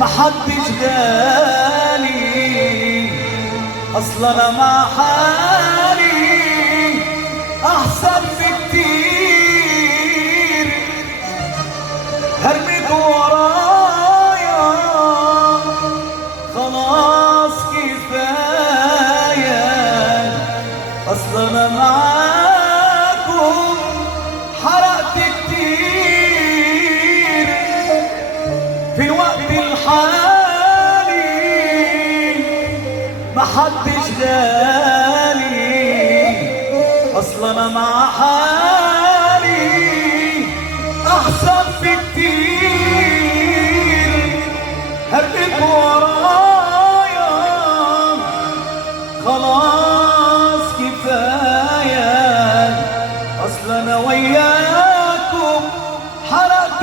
محدش غالي، اصلا انا مع حالي احسن بكتير. هرميك ورايا خلاص كفاية، اصلا انا معاكم حرقت كتير. في الوقت الحالي محدش غالي، اصلا انا مع حالي احسن بكتير. هرميك ورايا خلاص كفاية، اصلا انا وياكم حرقت